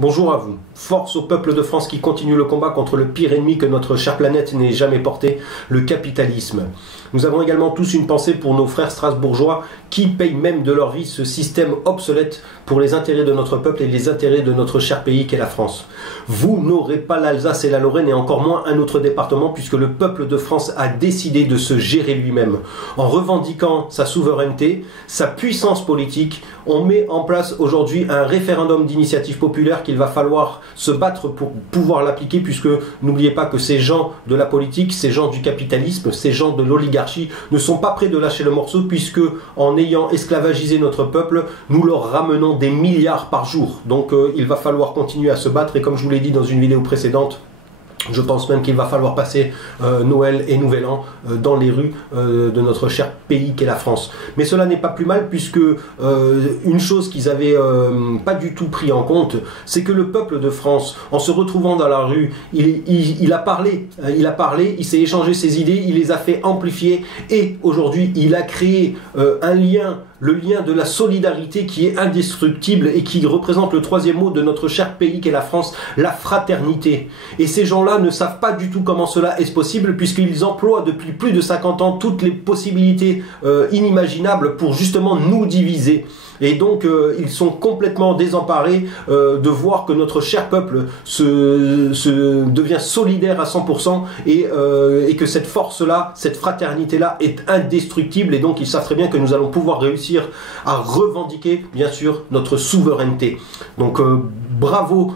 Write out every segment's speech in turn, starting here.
Bonjour à vous. Force au peuple de France qui continue le combat contre le pire ennemi que notre chère planète n'ait jamais porté, le capitalisme. Nous avons également tous une pensée pour nos frères strasbourgeois qui payent même de leur vie ce système obsolète pour les intérêts de notre peuple et les intérêts de notre cher pays qu'est la France. Vous n'aurez pas l'Alsace et la Lorraine et encore moins un autre département puisque le peuple de France a décidé de se gérer lui-même. En revendiquant sa souveraineté, sa puissance politique, on met en place aujourd'hui un référendum d'initiative populaire qu'il va falloir se battre pour pouvoir l'appliquer puisque n'oubliez pas que ces gens de la politique, ces gens du capitalisme, ces gens de l'oligarchie ne sont pas prêts de lâcher le morceau puisque en ayant esclavagisé notre peuple, nous leur ramenons des milliards par jour. Donc il va falloir continuer à se battre et comme je vous l'ai dit dans une vidéo précédente, je pense même qu'il va falloir passer Noël et Nouvel An dans les rues de notre cher pays qu'est la France. Mais cela n'est pas plus mal puisque une chose qu'ils avaient pas du tout pris en compte, c'est que le peuple de France, en se retrouvant dans la rue, il a parlé, il s'est échangé ses idées, il les a fait amplifier et aujourd'hui il a créé un lien, le lien de la solidarité qui est indestructible et qui représente le troisième mot de notre cher pays qu'est la France, la fraternité. Et ces gens-là ne savent pas du tout comment cela est possible puisqu'ils emploient depuis plus de 50 ans toutes les possibilités inimaginables pour justement nous diviser. Et donc ils sont complètement désemparés de voir que notre cher peuple devient solidaire à 100% et que cette force-là, cette fraternité-là est indestructible et donc ils savent très bien que nous allons pouvoir réussir à revendiquer bien sûr notre souveraineté. Donc bravo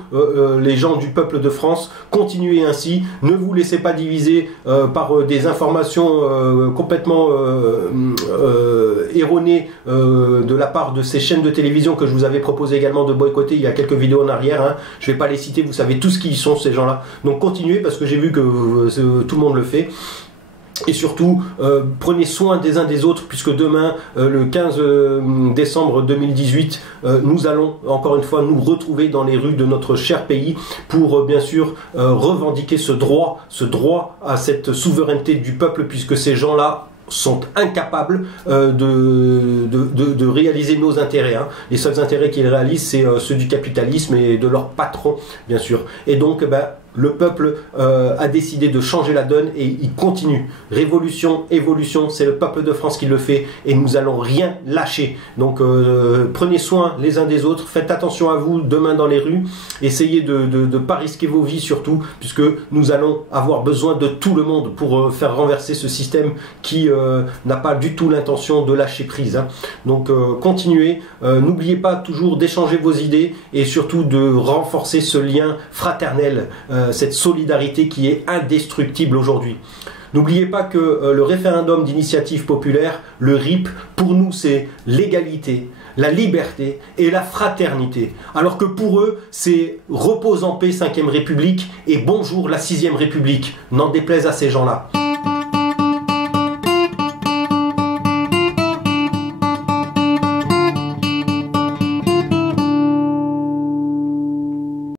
les gens du peuple de France, continuez ainsi, ne vous laissez pas diviser par des informations complètement erronées de la part de ces chaînes de télévision que je vous avais proposé également de boycotter il y a quelques vidéos en arrière, hein. Je ne vais pas les citer, vous savez tous qui sont ces gens-là. Donc continuez parce que j'ai vu que tout le monde le fait. Et surtout, prenez soin des uns des autres puisque demain, le 15 décembre 2018, nous allons encore une fois nous retrouver dans les rues de notre cher pays pour bien sûr revendiquer ce droit à cette souveraineté du peuple puisque ces gens-là sont incapables de réaliser nos intérêts. Hein. Les seuls intérêts qu'ils réalisent, c'est ceux du capitalisme et de leur patron, bien sûr. Et donc, le peuple a décidé de changer la donne et il continue. Révolution, évolution, c'est le peuple de France qui le fait et nous allons rien lâcher. Donc prenez soin les uns des autres, faites attention à vous demain dans les rues, essayez de ne pas risquer vos vies surtout, puisque nous allons avoir besoin de tout le monde pour faire renverser ce système qui n'a pas du tout l'intention de lâcher prise. Hein. Donc continuez, n'oubliez pas toujours d'échanger vos idées et surtout de renforcer ce lien fraternel, cette solidarité qui est indestructible aujourd'hui. N'oubliez pas que le référendum d'initiative populaire, le RIP, pour nous c'est l'égalité, la liberté et la fraternité. Alors que pour eux, c'est repose en paix 5e République et bonjour la 6e République. N'en déplaise à ces gens-là.